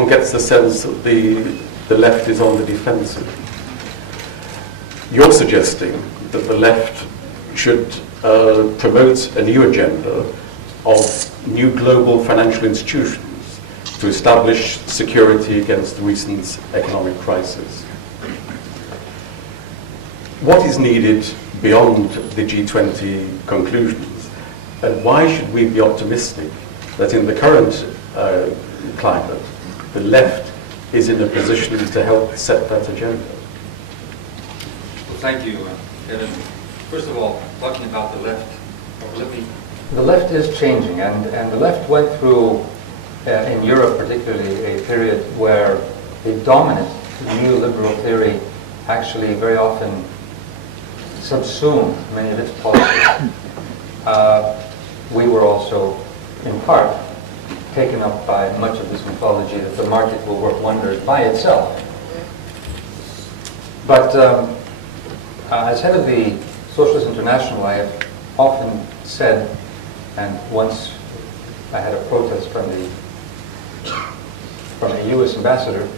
one gets the sense that the left is on the defensive. You're suggesting that the left should promote a new agenda of new global financial institutions to establish security against the recent economic crisis. What is needed beyond the G20 conclusions, and why should we be optimistic that in the current climate, the left is in a position to help set that agenda? Well, thank you, Evan. First of all, talking about the left, the left is changing, and the left went through, in Europe particularly, a period where the dominant neoliberal theory actually very often subsumed many of its policies. We were also, in part, taken up by much of this mythology that the market will work wonders by itself. But as head of the Socialist International, I have often said, and once I had a protest from a U.S. ambassador,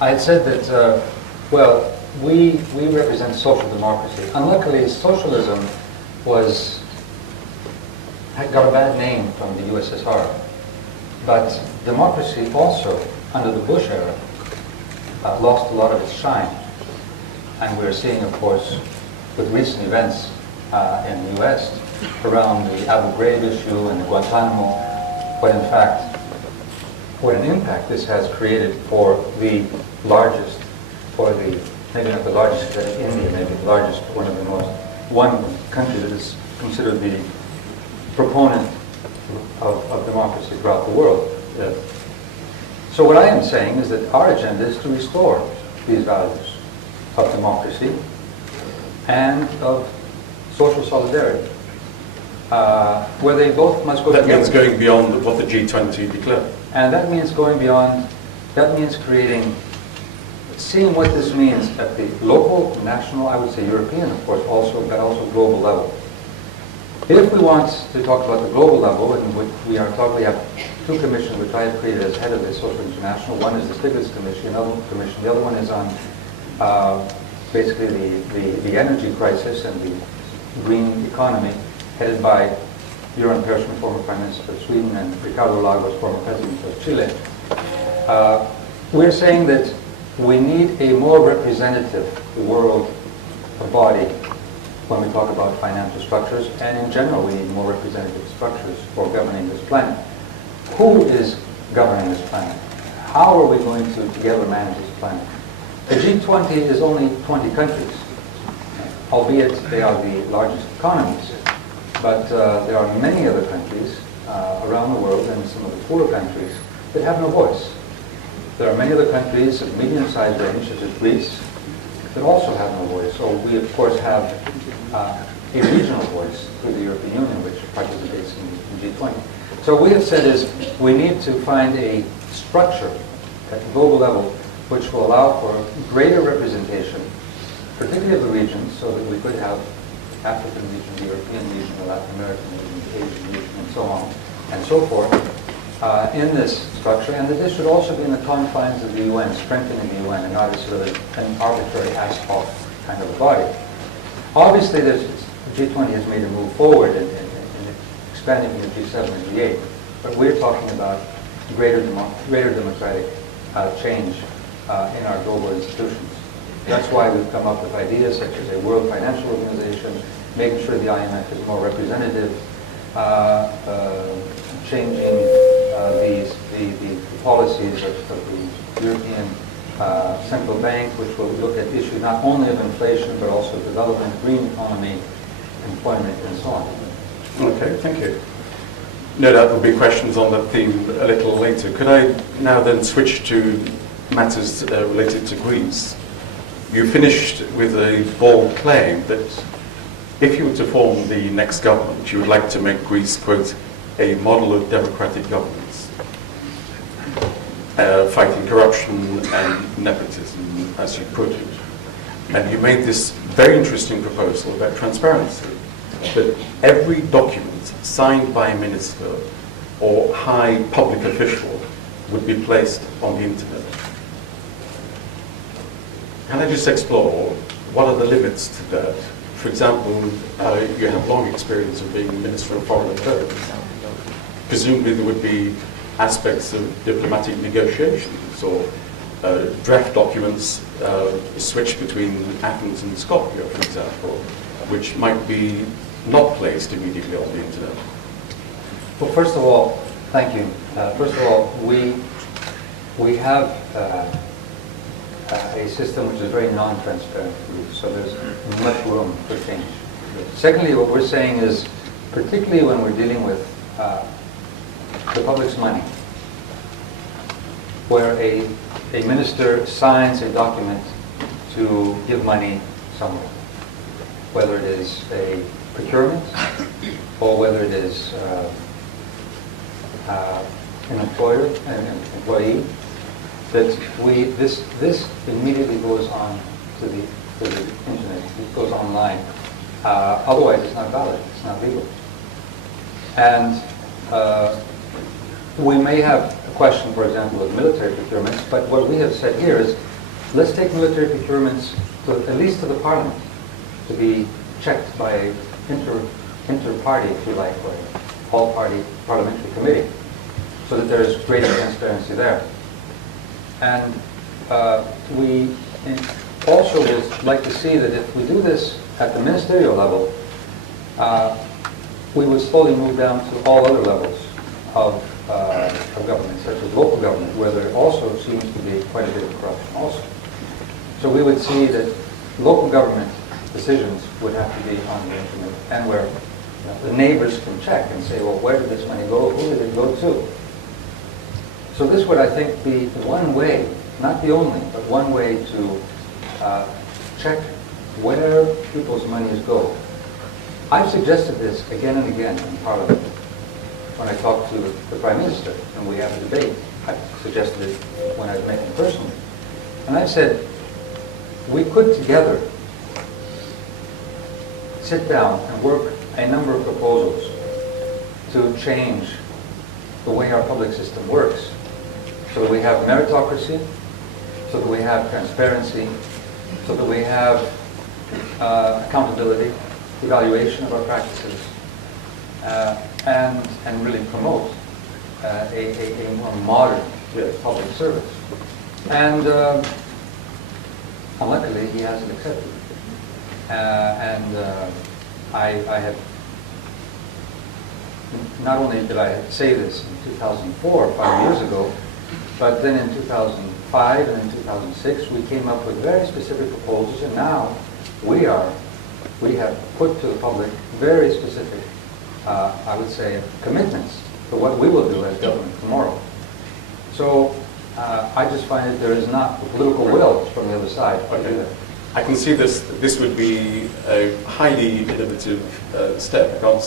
I had said that, well, we represent social democracy. Unluckily, socialism had got a bad name from the USSR. But democracy also, under the Bush era, lost a lot of its shine. And we're seeing, of course, with recent events in the U.S. around the Abu Ghraib issue and the Guantanamo, what an impact this has created for the largest, maybe not the largest in India, maybe the largest, one country that is considered the proponent of democracy throughout the world. So what I am saying is that our agenda is to restore these values of democracy and of social solidarity, where they both must go together. That means going beyond what the G20 declared. And that means going beyond, that means seeing what this means at the local, national, I would say European, of course, but also global level. If we want to talk about the global level, and we have two commissions which I have created as head of the Social International. One is the Stiglitz Commission, the other one is on basically the energy crisis and the green economy, headed by Göran Persson, former Prime Minister of Sweden, and Ricardo Lagos, former President of Chile. We're saying that we need a more representative world body when we talk about financial structures, and in general we need more representative structures for governing this planet. Who is governing this planet? How are we going to together manage this planet? The G20 is only 20 countries, albeit they are the largest economies, but there are many other countries around the world, and some of the poorer countries, that have no voice. There are many other countries of medium-sized range, such as Greece, that also have no voice. So we, of course, have a regional voice through the European Union, which participates in G20. So what we have said is we need to find a structure at the global level which will allow for greater representation, particularly of the regions, so that we could have African region, the European region, the Latin American region, the Asian region, and so on and so forth, in this structure, and that this should also be in the confines of the UN, strengthening the UN, and not as sort of an arbitrary asphalt kind of a body. Obviously, the G20 has made a move forward in expanding from the G7 and G8, but we're talking about greater democratic change in our global institutions. That's why we've come up with ideas such as a World Financial Organization, making sure the IMF is more representative, changing the policies of the European Central Bank, which will look at issues not only of inflation, but also development, green economy, employment, and so on. Okay, thank you. No doubt there'll be questions on that theme a little later. Could I now then switch to matters related to Greece? You finished with a bold claim that if you were to form the next government, you would like to make Greece, quote, a model of democratic governance, fighting corruption and nepotism, as you put it. And you made this very interesting proposal about transparency, that every document signed by a minister or high public official would be placed on the internet. Can I just explore what are the limits to that? For example, you have long experience of being Minister of Foreign Affairs. Presumably there would be aspects of diplomatic negotiations or draft documents switched between Athens and Skopje, for example, which might be not placed immediately on the internet. Well, first of all, thank you. First of all, we have a system which is very non-transparent, so there's much room for change. Secondly, what we're saying is, particularly when we're dealing with the public's money, where a minister signs a document to give money somewhere, whether it is a procurement or whether it is an employer, an employee, that this immediately goes on to the internet. It goes online. Otherwise, it's not valid. It's not legal. And we may have a question, for example, with military procurements. But what we have said here is, let's take military procurements at least to the Parliament to be checked by an inter-party, if you like, or all-party parliamentary committee, so that there is greater transparency there. And we also would like to see that if we do this at the ministerial level, we would slowly move down to all other levels of government, such as local government, where there also seems to be quite a bit of corruption also. So we would see that local government decisions would have to be on the internet, and where the neighbors can check and say, well, where did this money go? Who did it go to? So this would, I think, be one way, not the only, but one way to check where people's monies go. I've suggested this again and again in Parliament. When I talked to the Prime Minister and we had a debate, I suggested it when I met him personally. And I said, we could together sit down and work a number of proposals to change the way our public system works, so that we have meritocracy, so that we have transparency, so that we have accountability, evaluation of our practices, and really promote a more modern public service. And unluckily, he hasn't accepted it. I have, not only did I say this in 2004, 5 years ago, but then in 2005 and in 2006, we came up with very specific proposals, and now we have put to the public very specific, I would say, commitments to what we will do as government tomorrow. So I just find that there is not the political will from the other side to do that. I can see this would be a highly innovative step. I can't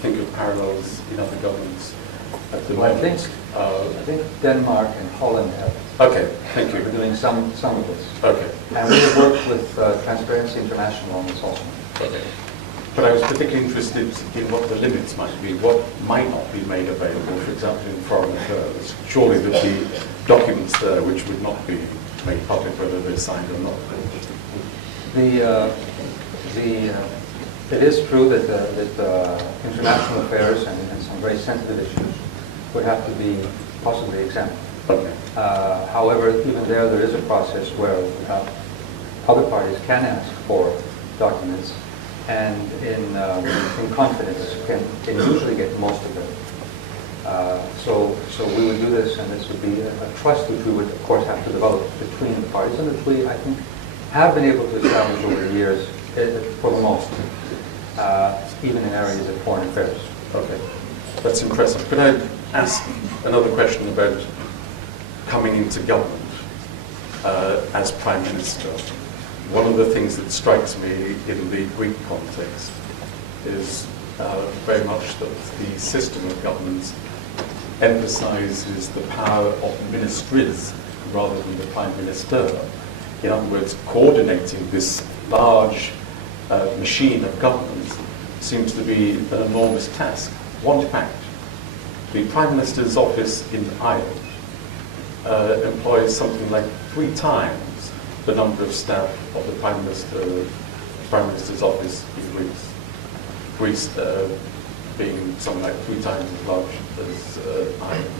think of parallels in other governments at the moment. I think Denmark and Holland have. Okay, thank you. We're doing some of this. Okay. And we have worked with Transparency International on this also. Okay. But I was particularly interested in what the limits might be, what might not be made available, for example, in foreign affairs. Surely there'd be documents there which would not be made public, whether they're signed or not. It is true that international affairs and some very sensitive issues would have to be possibly exempt. Okay. However, even there is a process where other parties can ask for documents, and in confidence can usually get most of them. So we would do this, and this would be a trust which we would, of course, have to develop between the parties, and which we, I think, have been able to establish over the years, for the most, even in areas of foreign affairs. Okay, that's impressive. Could I ask another question about coming into government as Prime Minister? One of the things that strikes me in the Greek context is very much that the system of government emphasizes the power of ministries rather than the Prime Minister. In other words, coordinating this large machine of government seems to be an enormous task. One fact, the Prime Minister's office in Ireland employs something like 3 times the number of staff of the Prime Minister's office in Greece. Greece being something like 3 times as large as Ireland.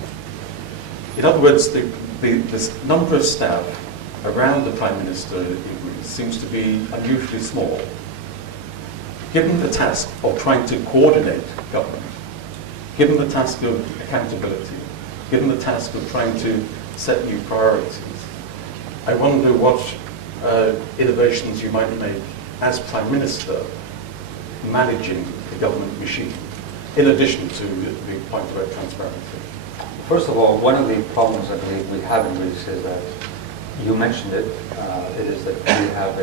In other words, this number of staff around the Prime Minister in Greece seems to be unusually small. Given the task of trying to coordinate government, given the task of accountability, given the task of trying to set new priorities, I wonder what innovations you might make as Prime Minister managing the government machine, in addition to the point about transparency. First of all, one of the problems I believe we have in Greece is that, you mentioned it, it is that we have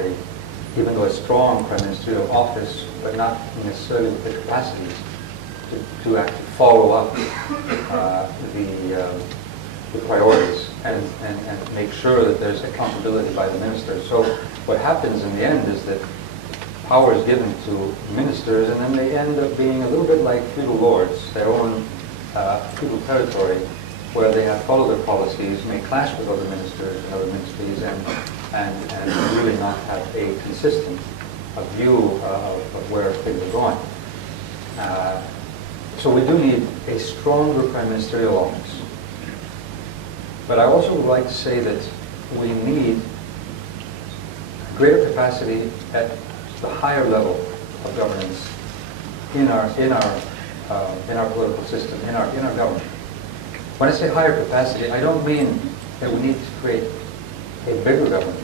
even though a strong prime ministerial office, but not necessarily with the capacities to actually follow up the priorities and make sure that there's accountability by the ministers. So what happens in the end is that power is given to ministers, and then they end up being a little bit like feudal lords, their own feudal territory, where they have followed their policies, may clash with other ministers and other ministries, and really not have a consistent view of where things are going. So we do need a stronger prime ministerial office. But I also would like to say that we need greater capacity at the higher level of governance in our political system, in our government. When I say higher capacity, I don't mean that we need to create a bigger government.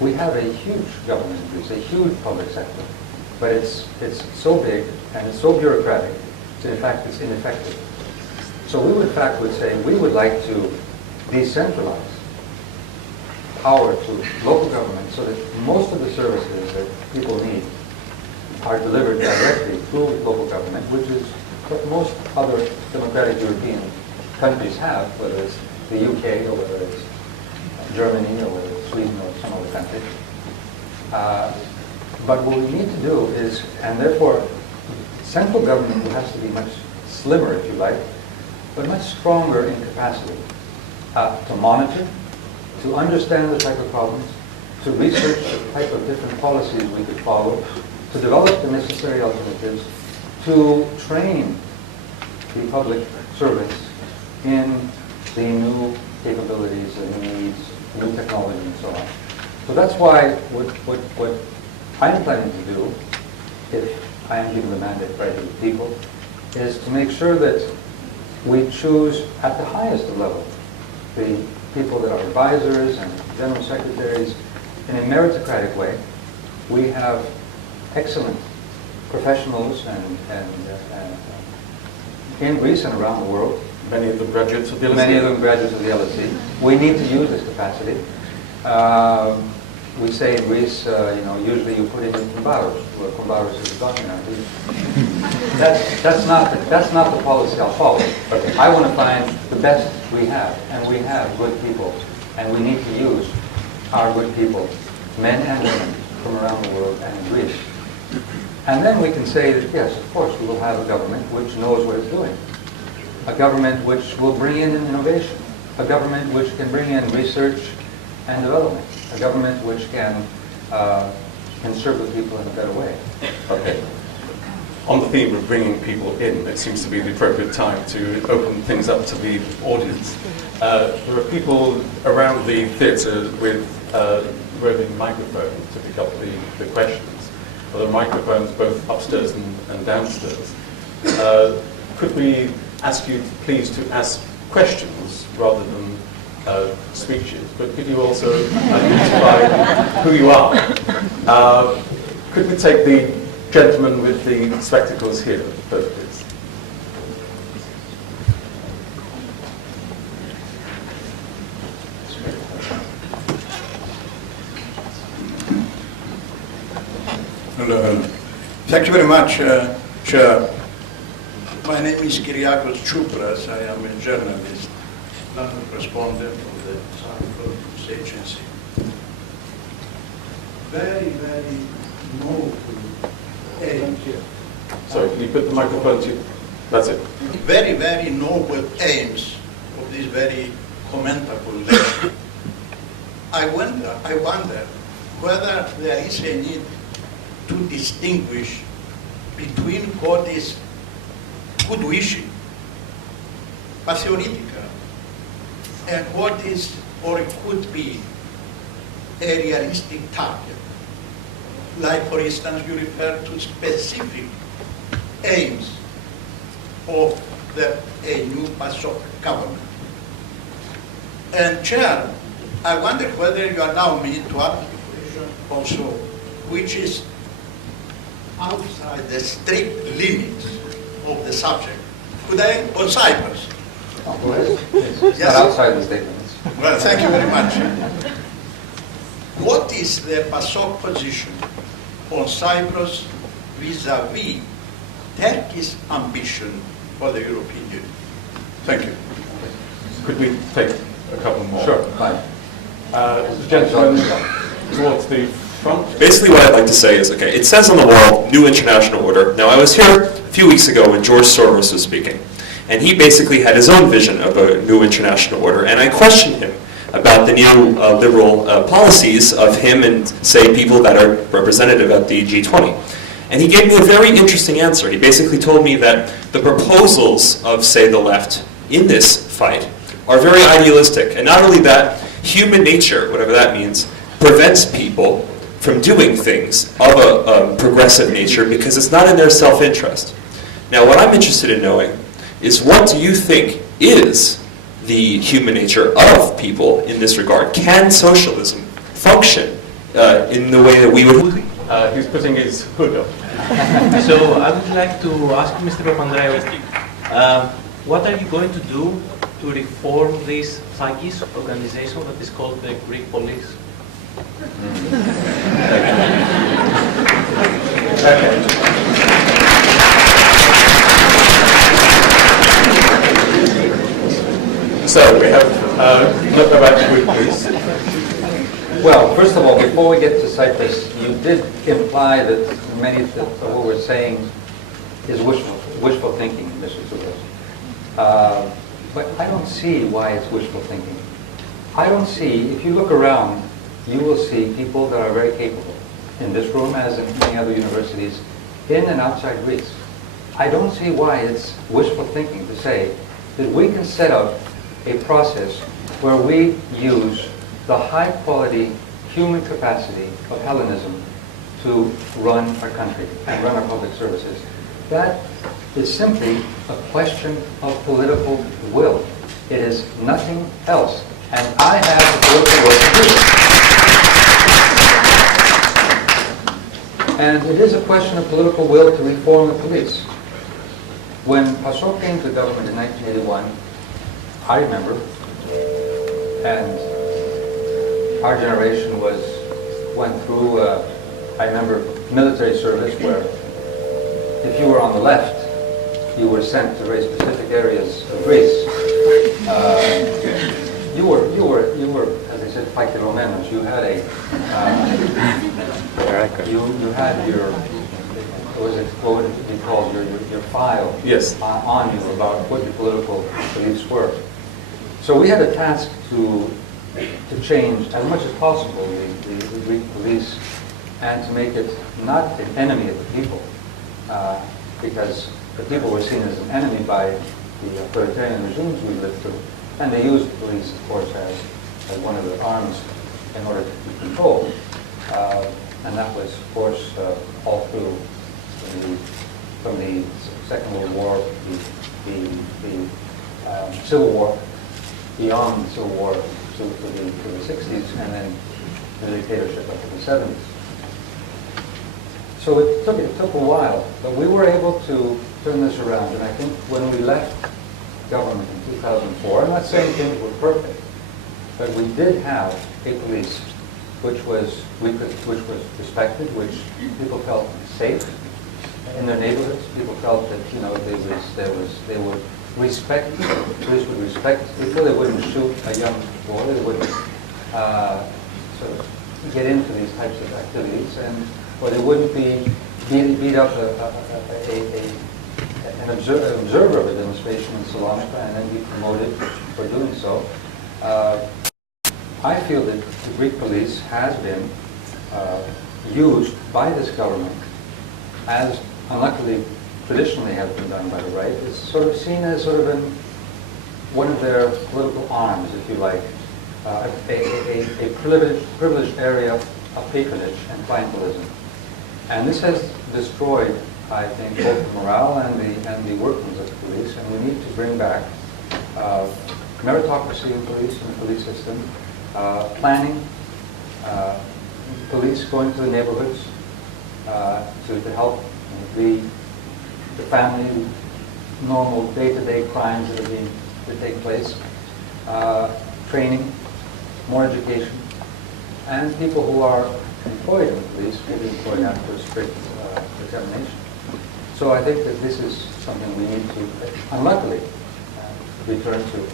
We have a huge government in Greece, a huge public sector, but it's so big and it's so bureaucratic, in fact it's ineffective. So we would, in fact, would say we would like to decentralize power to local government so that most of the services that people need are delivered directly through local government, which is what most other democratic European countries have, whether it's the UK or whether it's Germany or whether it's Sweden or some other country. But what we need to do is, and therefore central government has to be much slimmer, if you like, but much stronger in capacity to monitor, to understand the type of problems, to research the type of different policies we could follow, to develop the necessary alternatives, to train the public servants in the new capabilities and needs, new technology and so on. So that's why what I'm planning to do, if I am given the mandate by the people, is to make sure that we choose at the highest level the people that are advisors and general secretaries in a meritocratic way. We have excellent professionals in Greece and around the world. Many of them graduates of the LSE. Many of them graduates of the LSE. We need to use this capacity. We say in Greece, usually you put in kumbaros, where kumbaros is talking now. That's not the policy I'll follow. But I want to find the best we have, and we have good people, and we need to use our good people, men and women from around the world and in Greece. And then we can say that yes, of course, we will have a government which knows what it's doing. A government which will bring in innovation, a government which can bring in research and development, a government which can serve the people in a better way. Okay. On the theme of bringing people in, it seems to be the appropriate time to open things up to the audience. There are people around the theatre with roving microphones to pick up the questions. There are microphones both upstairs and downstairs. Could we ask you, please, to ask questions rather than speeches, but could you also identify who you are? Could we take the gentleman with the spectacles here first, please? Hello. Thank you very much, Chair. My name is Kyriakos Choupras. I am a journalist, London correspondent of the Sun News Agency. Very, very noble aim. Sorry, can you put the microphone to you? That's it. Very, very noble aims of this very commendable lesson. I wonder whether there is a need to distinguish between what is good wishing, pathoritica, and what is, or it could be, a realistic target. Like, for instance, you refer to specific aims of a new PASOK government. And Chair, I wonder whether you allow me to ask a question also, which is outside the strict limits of the subject. Could I, on Cyprus? Oh, go ahead. It's not outside the statements. Well, thank you very much. What is the PASOK position on Cyprus vis-à-vis Turkey's ambition for the European Union? Thank you. Could we take a couple more? Sure, fine. Gentlemen, towards the front. Basically what I'd like to say is, okay, it says on the wall, new international order. Now I was here a few weeks ago when George Soros was speaking, and he basically had his own vision of a new international order, and I questioned him about the new liberal policies of him and, say, people that are representative at the G20. And he gave me a very interesting answer. He basically told me that the proposals of, say, the left in this fight are very idealistic. And not only that, human nature, whatever that means, prevents people from doing things of a progressive nature because it's not in their self-interest. Now, what I'm interested in knowing is, what do you think is the human nature of people in this regard? Can socialism function in the way that we would? He's putting his hood up. So I would like to ask Mr. Papandreou, what are you going to do to reform this thuggish organization that is called the Greek police? So we have look about Greek, please. Well, first of all, before we get to Cyprus, you did imply that many of what we're saying is wishful thinking, Mr. Tsoukas. But I don't see why it's wishful thinking. I don't see, if you look around, you will see people that are very capable, in this room as in many other universities, in and outside Greece. I don't see why it's wishful thinking to say that we can set up a process where we use the high-quality human capacity of Hellenism to run our country and run our public services. That is simply a question of political will. It is nothing else. And I have the political will to do it. And it is a question of political will to reform the police. When PASOK came to government in 1981, I remember, and our generation went through, I remember, military service where if you were on the left, you were sent to very specific areas of Greece. You were, as I said, Paikiromenos. You had you had your, what would it be called, your file Yes. on you about what your political beliefs were. So we had a task to change as much as possible the Greek police and to make it not an enemy of the people, because the people were seen as an enemy by the authoritarian regimes we lived through, and they used the police, of course, as one of their arms in order to keep control. And that was, of course, all through from the Second World War, the Civil War, beyond the Civil War to the 60s, and then the dictatorship up to the 70s. So it took a while, but we were able to turn this around. And I think when we left government in 2004, I'm not saying things were perfect, but we did have a police which was respected, which people felt safe in their neighborhoods. People felt that they would respect. Police would respect people. They wouldn't shoot a young boy. They wouldn't sort of get into these types of activities, or they wouldn't beat up an observer of a demonstration in Salonika and then be promoted for doing so. I feel that the Greek police has been used by this government, as unluckily traditionally has been done by the right, is sort of seen as sort of one of their political arms, if you like, a privileged area of patronage and clientelism. And this has destroyed, I think, both the morale and the workings of the police, and we need to bring back meritocracy in police, in the police system, planning, police going to the neighborhoods to help the family, normal day-to-day crimes that take place, training, more education, and people who are employed in the police will be employed after strict determination. So I think that this is something we need to, unluckily, return to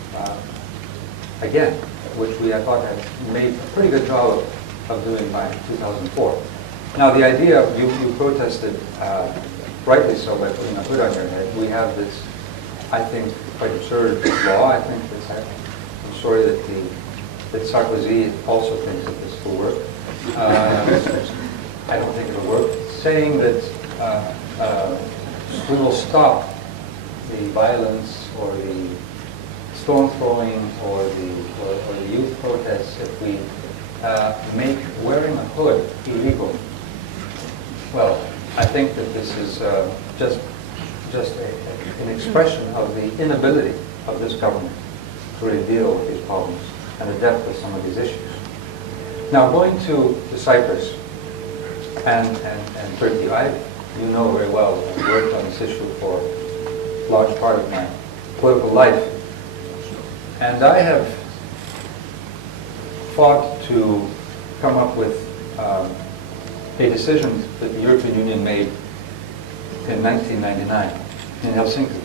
again, which I thought had made a pretty good job of doing by 2004. Now the idea, you protested, rightly so, by putting a hood on your head. We have this, I think, quite absurd law. I think that I'm sorry that Sarkozy also thinks that this will work. I don't think it'll work. Saying that we will stop the violence or the stone throwing or the youth protests if we make wearing a hood illegal. Well, I think that this is just an expression of the inability of this government to really deal with these problems and the depth of some of these issues. Now, going to Cyprus and Turkey, you know very well, I've worked on this issue for a large part of my political life, and I have fought to come up with a decision that the European Union made in 1999 in Helsinki,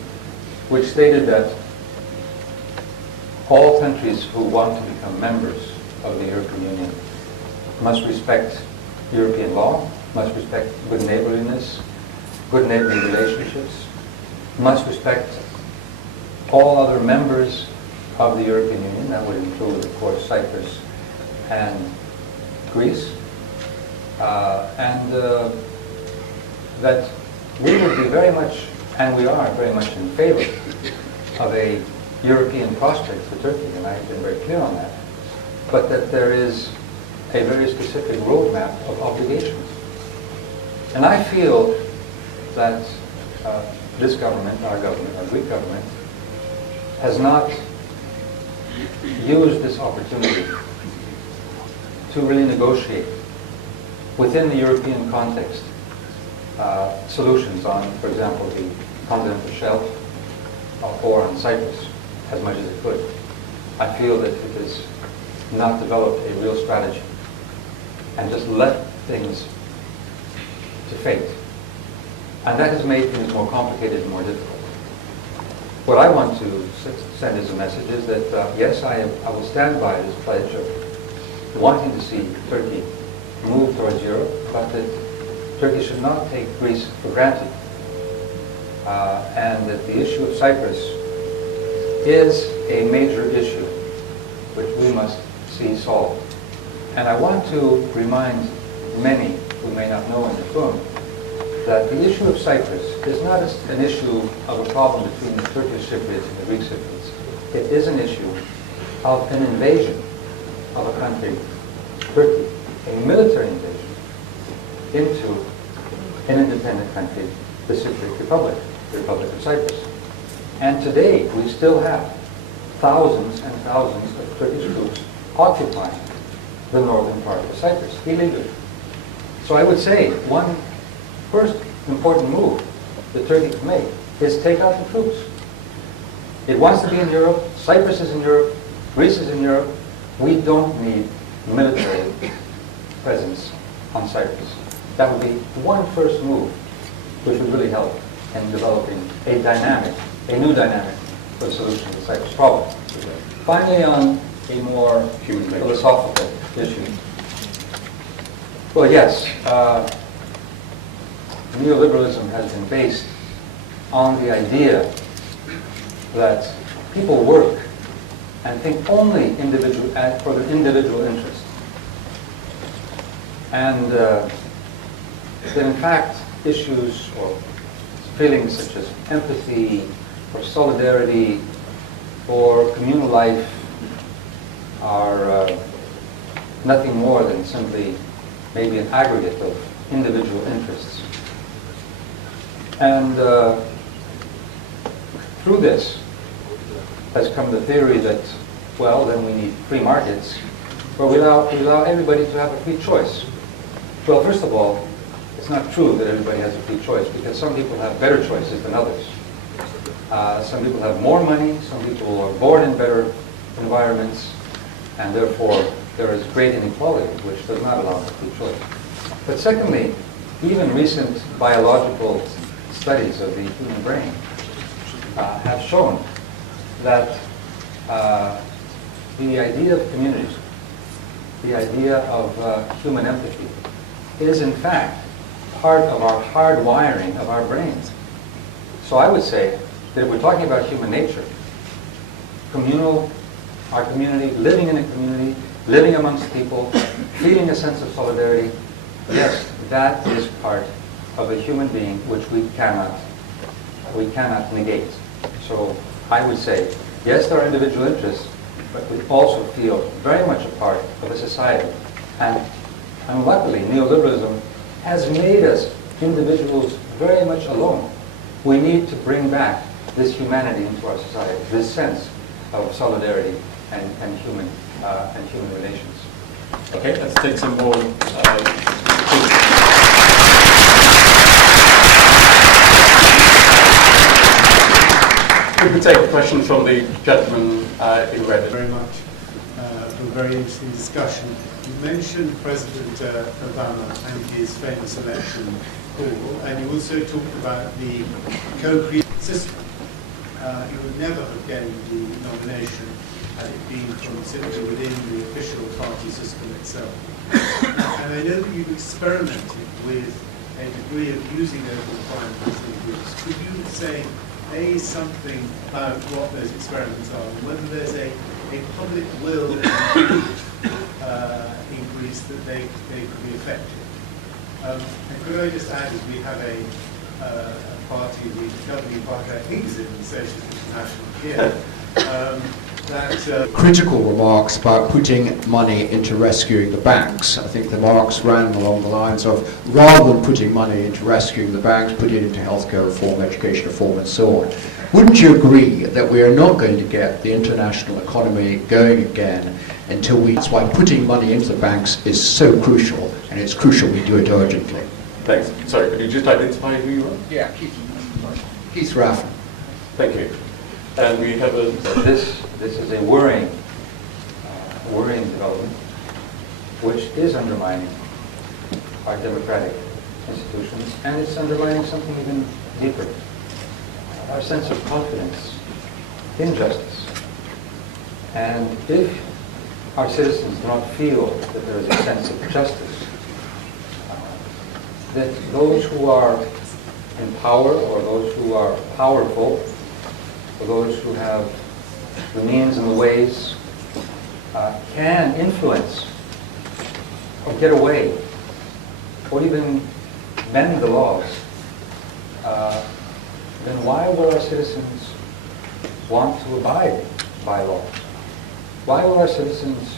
which stated that all countries who want to become members of the European Union must respect European law, must respect good neighborliness, good neighborly relationships, must respect all other members of the European Union. That would include, of course, Cyprus and Greece, and that we would be very much, and we are very much in favor of a European prospect for Turkey, and I've been very clear on that, but that there is a very specific roadmap of obligations. And I feel that this government, our Greek government, has not used this opportunity to really negotiate within the European context solutions on, for example, the continental shelf or on Cyprus as much as it could. I feel that it has not developed a real strategy and just left things to fate. And that has made things more complicated and more difficult. What I want to send as a message is that, yes, I will stand by this pledge of wanting to see Turkey move towards Europe, but that Turkey should not take Greece for granted. And that the issue of Cyprus is a major issue which we must see solved. And I want to remind many who may not know in the room that the issue of Cyprus is not an issue of a problem between the Turkish Cypriots and the Greek Cypriots. It is an issue of an invasion of a country, Turkey, a military invasion into an independent country, the Cypriot Republic, the Republic of Cyprus. And today we still have thousands and thousands of Turkish troops occupying the northern part of Cyprus, illegally. So I would say one first important move that Turkey can make is take out the troops. It wants to be in Europe, Cyprus is in Europe, Greece is in Europe. We don't need military presence on Cyprus. That would be one first move which would really help in developing a new dynamic for the solution of the Cyprus problem. Finally, on a more philosophical issue. Well, yes, neoliberalism has been based on the idea that people work and think only for the individual interest. And that in fact issues or feelings such as empathy or solidarity or communal life are nothing more than simply maybe an aggregate of individual interests. And through this has come the theory that, well, then we need free markets, where we allow everybody to have a free choice. Well, first of all, it's not true that everybody has a free choice, because some people have better choices than others. Some people have more money, some people are born in better environments, and therefore there is great inequality, which does not allow for free choice. But secondly, even recent biological studies of the human brain have shown that the idea of community, the idea of human empathy, is in fact part of our hard wiring of our brains. So I would say that if we're talking about human nature, our community, living in a community, living amongst people, feeling a sense of solidarity, yes, that is part of a human being which we cannot negate. So I would say, yes, there are individual interests, but we also feel very much a part of a society. And unluckily, neoliberalism has made us individuals very much alone. We need to bring back this humanity into our society, this sense of solidarity and human relations. Okay, let's take some more. Could we take a question from the gentleman in red? Very much for a very interesting discussion. You mentioned President Obama and his famous election call, and you also talked about the co-creation system. You would never have gained the nomination had it been from simply within the official party system itself. And I know that you've experimented with a degree of using local primary groups. Could you say something about what those experiments are, and whether there's a public will increase that they could be effective? And could I just add, as we have a party, the governing party, I think is in the Socialist International here, critical remarks about putting money into rescuing the banks. I think the remarks ran along the lines of, rather than putting money into rescuing the banks, put it into healthcare reform, education reform, and so on. Wouldn't you agree that we are not going to get the international economy going again until that's why putting money into the banks is so crucial, and it's crucial we do it urgently. Thanks. Sorry, could you just identify who you are? Yeah, Keith Raffin. Thank you. And we have a... This is a worrying development, which is undermining our democratic institutions, and it's undermining something even deeper, our sense of confidence in justice. And if our citizens do not feel that there is a sense of justice, that those who are in power, or those who are powerful, or those who have the means and the ways can influence or get away or even bend the laws, then why will our citizens want to abide by laws? Why will our citizens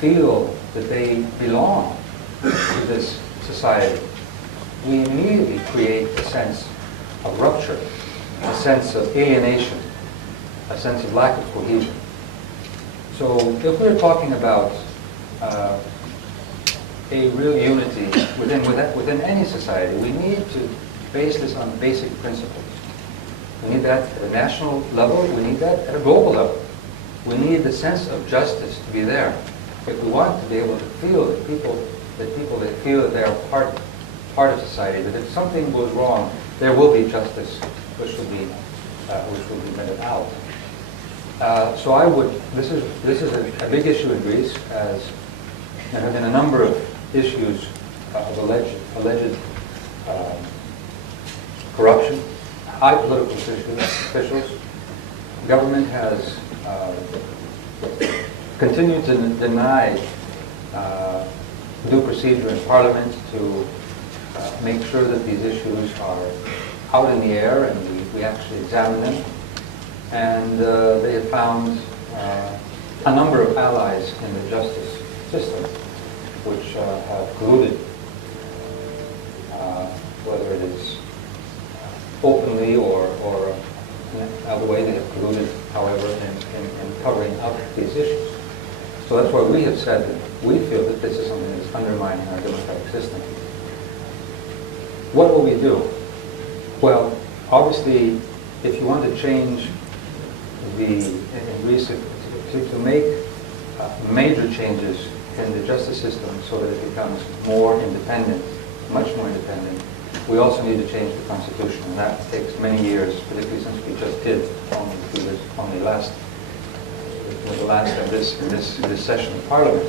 feel that they belong to this society? We immediately create a sense of rupture, a sense of alienation, a sense of lack of cohesion. So if we're talking about a real unity within any society, we need to base this on basic principles. We need that at a national level, we need that at a global level. We need the sense of justice to be there. If we want to be able to feel that people feel that they are part of society, that if something goes wrong, there will be justice which will be meted out. So I would. This is a big issue in Greece, as there have been a number of issues of alleged corruption, high political officials. Government has continue to deny due procedure in Parliament to make sure that these issues are out in the air and we actually examine them. And they have found a number of allies in the justice system which have colluded, whether it is openly or the way they have colluded, however, in covering up these issues. So that's why we have said that we feel that this is something that's undermining our democratic system. What will we do? Well, obviously, if you want to change to make major changes in the justice system so that it becomes more independent, much more independent, we also need to change the Constitution, and that takes many years, particularly since we just did only last in this session of Parliament.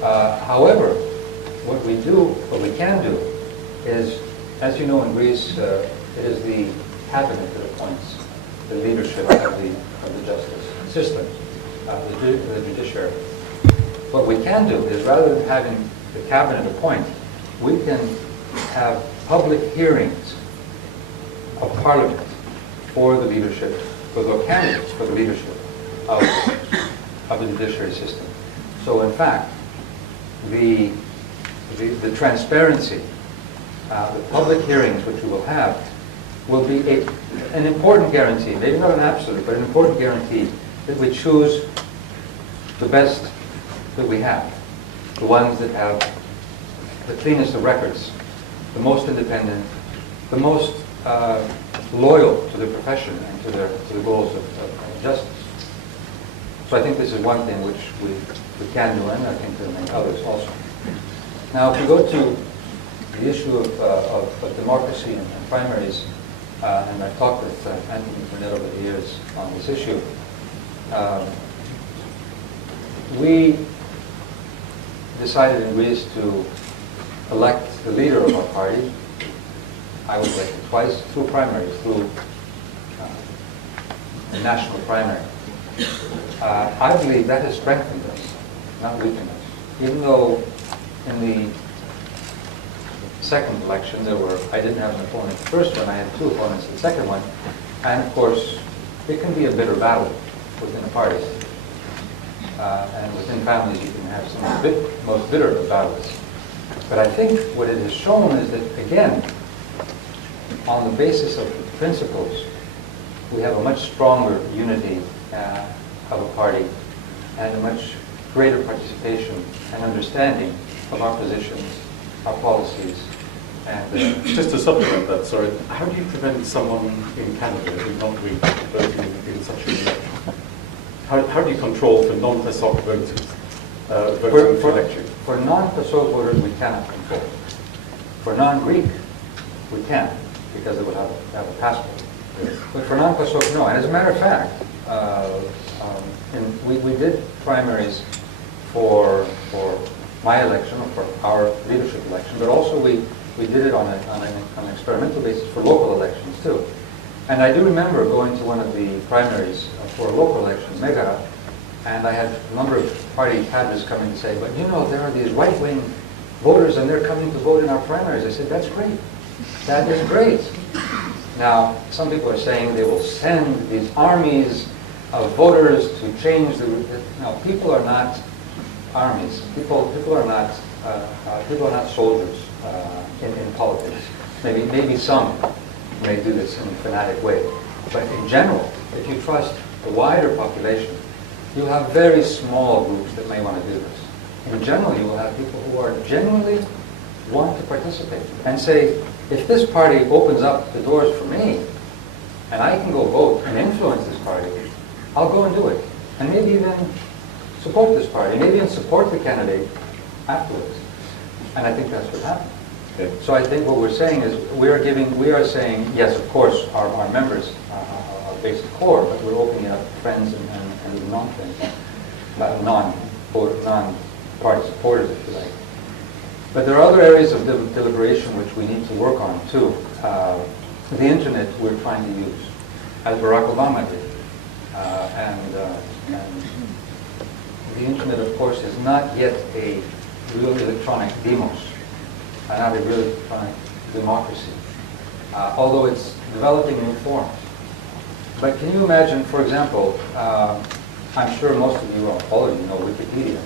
However, what we can do is, as you know, in Greece, it is the cabinet that appoints the leadership of the justice system, the judiciary. What we can do is, rather than having the cabinet appoint, we can have public hearings of Parliament for the leadership, for the candidates for the leadership of the judiciary system. So, in fact, the transparency, the public hearings which we will have, will be an important guarantee, maybe not an absolute, but an important guarantee that we choose the best that we have, the ones that have the cleanest of records, the most independent, the most loyal to the profession and to the goals of justice. So I think this is one thing which we can do, and I think there are many others also. Now, if we go to the issue of democracy and primaries, and I've talked with Anthony Burnett over the years on this issue, we decided in Greece to elect the leader of our party. I was elected twice through primaries, through the national primary. I believe that has strengthened us, not weakened us. Even though in the second election I didn't have an opponent the first one, I had two opponents the second one, and of course it can be a bitter battle within parties. And within families you can have some of the most bitter of battles. But I think what it has shown is that, again, on the basis of the principles, we have a much stronger unity of a party and a much greater participation and understanding of our positions, our policies, and just to supplement that, sorry, how do you prevent someone in Canada who's not Greek voting in such an election? How do you control for non-PASOK voters voting for election? For non-PASOK voters, we cannot control. For non-Greek, we can, because they would have a passport. Yes. But for non-PASOK, no. And as a matter of fact, we did primaries for my election, or for our leadership election, but also we did it on an experimental basis for local elections too. And I do remember going to one of the primaries for a local election, Megara, and I had a number of party cadres coming to say, but you know, there are these right-wing voters and they're coming to vote in our primaries. I said, that's great. That is great. Now, some people are saying they will send these armies of voters to change the... No, people are not armies. People are not soldiers in politics. Maybe some may do this in a fanatic way. But in general, if you trust the wider population, you have very small groups that may want to do this. In general, you will have people who are genuinely want to participate and say, if this party opens up the doors for me, and I can go vote and influence this party, I'll go and do it. And maybe even support this party, maybe even support the candidate afterwards. And I think that's what happened. Okay. So I think what we're saying is, we are saying, yes, of course, our members are basic core, but we're opening it up to friends and non-friends, non-party supporters, if you like. But there are other areas of deliberation which we need to work on too. The internet we're trying to use, as Barack Obama did, and the internet, of course, is not yet a real electronic demos, not a real electronic democracy, although it's developing new forms. But can you imagine, for example, I'm sure most of you, or all of you, know Wikipedia.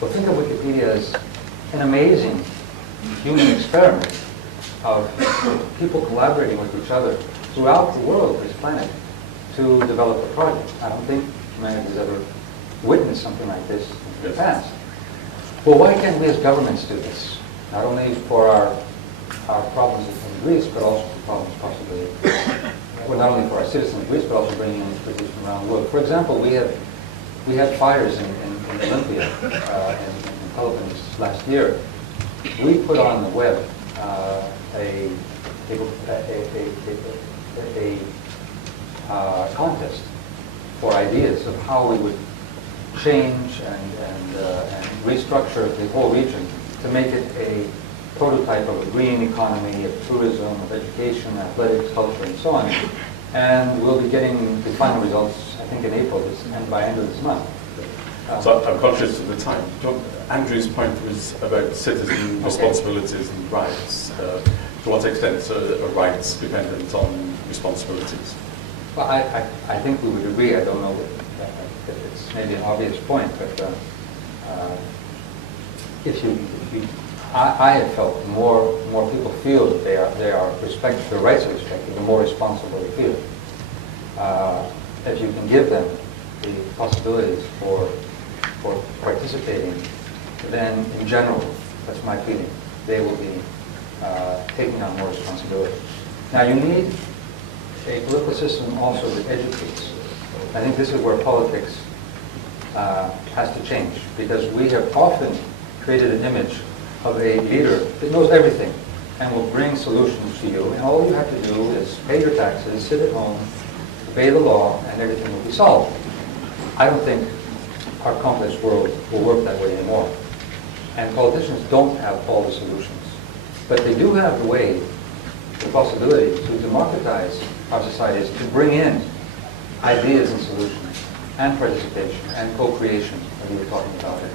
Well, think of Wikipedia as an amazing human experiment of people collaborating with each other throughout the world, this planet, to develop a project. I don't think humanity has ever witnessed something like this in the past. Well, why can't we as governments do this? Not only for our problems in Greece, but also for problems possibly, well, not only for our citizens in Greece, but also bringing in institutions from around the world. For example, we had fires in Olympia in Peloponnese last year. We put on the web a contest for ideas of how we would change and restructure the whole region to make it a prototype of a green economy, of tourism, of education, athletics, culture, and so on. And we'll be getting the final results, I think, in April, and by end of this month. So I'm conscious of the time. Andrew's point was about citizen responsibilities and rights. To what extent are rights dependent on responsibilities? Well, I think we would agree. I don't know if it's maybe an obvious point, but I have felt more people feel that they are respected, their rights are respected, the more responsible they feel. If you can give them the possibilities for participating, then in general, that's my feeling, they will be taking on more responsibility. Now you need a political system also that educates. I think this is where politics has to change, because we have often created an image of a leader that knows everything and will bring solutions to you, and all you have to do is pay your taxes, sit at home, obey the law, and everything will be solved. I don't think our complex world will work that way anymore. And politicians don't have all the solutions. But they do have the way, the possibility to democratize our societies, to bring in ideas and solutions, and participation, and co-creation, that we were talking about it.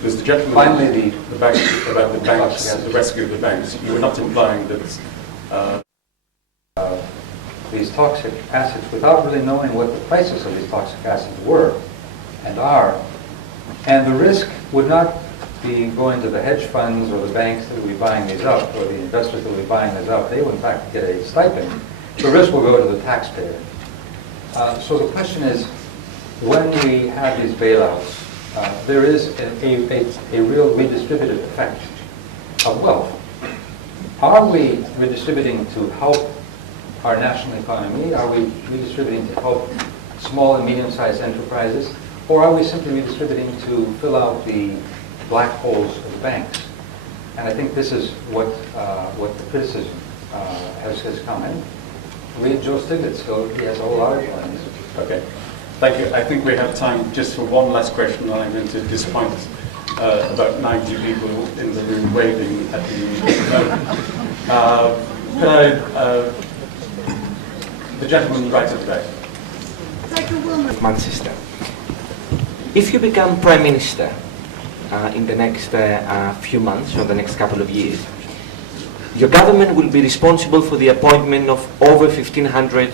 There's the gentleman finally about the banks, the rescue of the banks. You were not implying that these toxic acids, without really knowing what the prices of these toxic acids were and are, and the risk would not be going to the hedge funds or the banks that will be buying these up, or the investors that will be buying these up. They will in fact get a stipend. The risk will go to the taxpayer. So the question is, when we have these bailouts, there is a real redistributive effect of wealth. Are we redistributing to help our national economy? Are we redistributing to help small and medium-sized enterprises? Or are we simply redistributing to fill out the black holes of the banks? And I think this is what the criticism has come in. Read Joe Stiglitz, he has a whole article on this. Okay, thank you. I think we have time just for one last question, and I'm going to disappoint about 90 people in the room waving at the the gentleman right at the back. Like a woman. Manchester. If you become Prime Minister in the next few months or the next couple of years, your government will be responsible for the appointment of over 1,500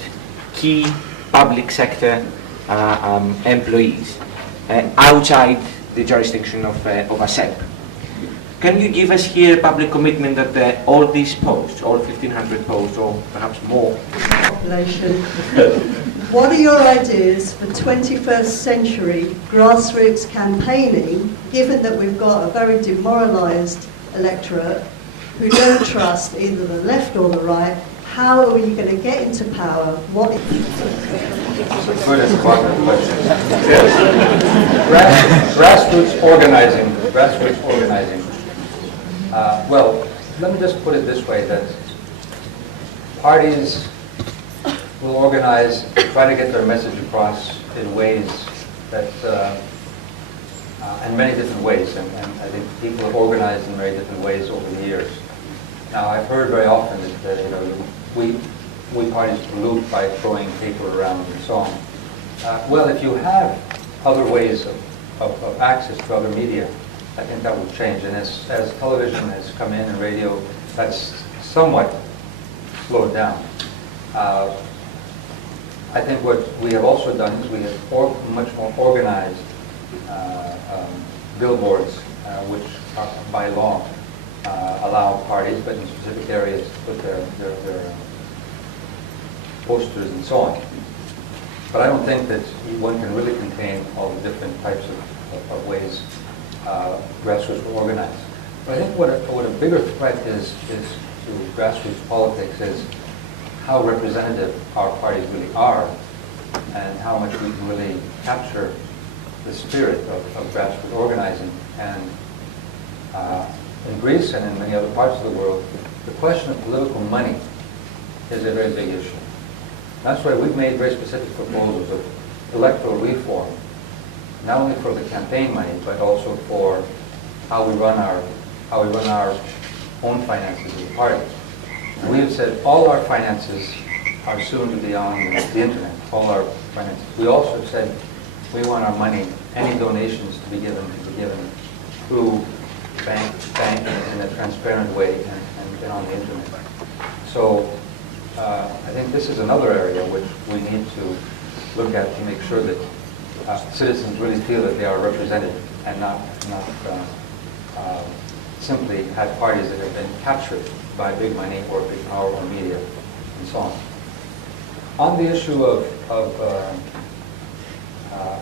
key public sector employees outside the jurisdiction of ASEP. Can you give us here a public commitment that all these posts, all 1,500 posts, or perhaps more? Population. What are your ideas for 21st century grassroots campaigning, given that we've got a very demoralised electorate who don't trust either the left or the right? How are we going to get into power? What? Grassroots organizing. Well, let me just put it this way: that parties will organize, try to get their message across in ways that, in many different ways, and I think people have organized in very different ways over the years. Now, I've heard very often that we parties pollute by throwing paper around and so on. Well, if you have other ways of of access to other media, I think that will change. And as television has come in and radio, that's somewhat slowed down. I think what we have also done is we have much more organized billboards, which are, by law allow parties, but in specific areas, to put their posters and so on. But I don't think that one can really contain all the different types of ways grassroots will organize. But I think what a bigger threat is to grassroots politics is how representative our parties really are and how much we can really capture the spirit of grassroots organizing. And in Greece and in many other parts of the world, the question of political money is a very big issue. That's why we've made very specific proposals of electoral reform, not only for the campaign money, but also for how we run our own finances as a party. And we have said all our finances are soon to be on the internet, all our finances. We also have said we want our money, any donations to be given through bank in a transparent way and on the internet. So I think this is another area which we need to look at to make sure that citizens really feel that they are represented and not simply have parties that have been captured by big money or big power or media and so on. On the issue of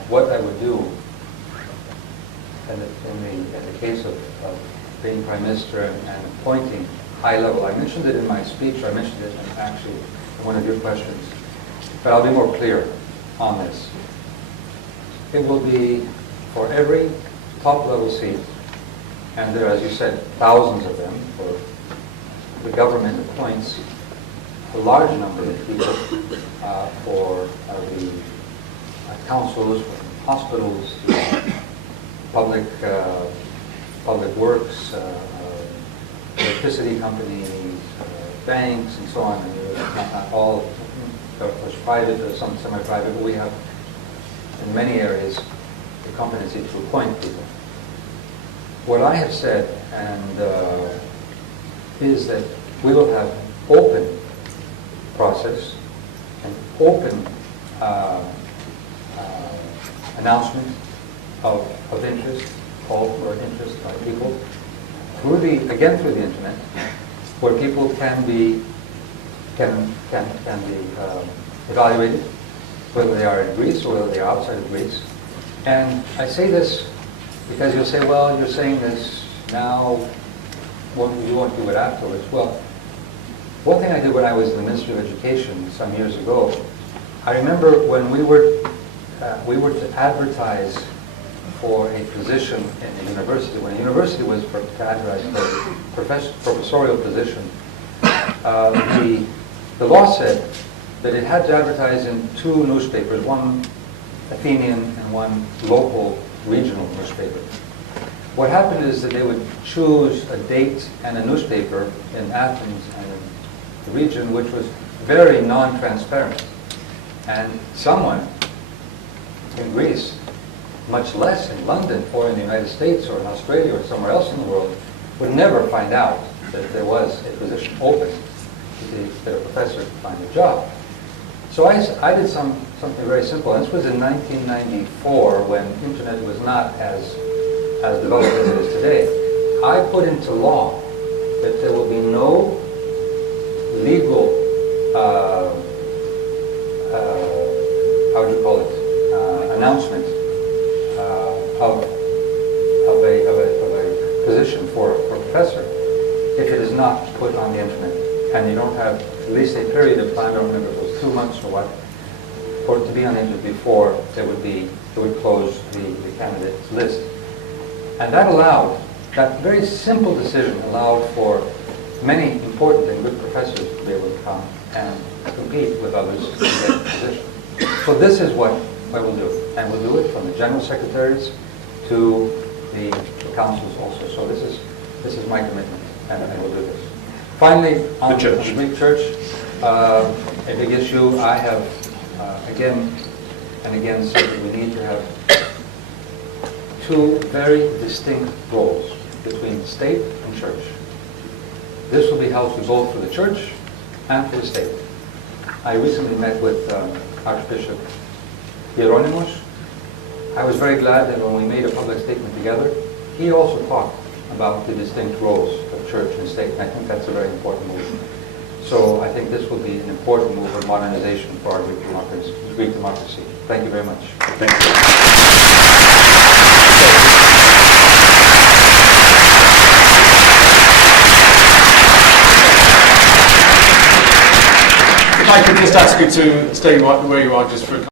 what I would do in the case of being Prime Minister and appointing high level, I mentioned it in my speech, or I mentioned it actually in one of your questions, but I'll be more clear on this. It will be for every top level seat, and there are, as you said, thousands of them, for the government appoints a large number of people for the councils, for hospitals, public works, electricity companies, banks, and so on. And not all, of course, private, or some semi-private, but we have, in many areas, the competency to appoint people. What I have said is that we will have open process and open announcement of interest, call for interest by people, through the internet, where people can be evaluated, whether they are in Greece or whether they are outside of Greece. And I say this because you'll say, well, you're saying this now, you won't do it afterwards. Well, one thing I did when I was in the Ministry of Education some years ago, I remember when we were to advertise for a position in a university. When a university was to advertise for a professorial position, the law said that it had to advertise in two newspapers, one Athenian and one local regional newspaper. What happened is that they would choose a date and a newspaper in Athens and in the region which was very non-transparent. And someone in Greece, much less in London or in the United States or in Australia or somewhere else in the world, would never find out that there was a position open that a professor could find a job. So I did something very simple. This was in 1994 when internet was not as developed as it is today. I put into law that there will be no legal, how do you call it, announcement of a position for a professor if it is not put on the internet. And you don't have at least a period of time, I don't remember if it was 2 months or what, for it to be on the internet before it would close the candidates list. And that very simple decision allowed for many important and good professors to be able to come and compete with others to get a position. So this is what I will do. And we'll do it from the general secretaries to the councils also. So this is my commitment, and I will do this. Finally, on the Greek Church, a big issue. I have again and again said that we need to have two very distinct roles between state and church. This will be helpful both for the church and for the state. I recently met with Archbishop Hieronymus. I was very glad that when we made a public statement together, he also talked about the distinct roles of church and state. And I think that's a very important move. So I think this will be an important move of modernization for our Greek democracy. Thank you very much. Thank you. If I could just ask you to stay right where you are just for a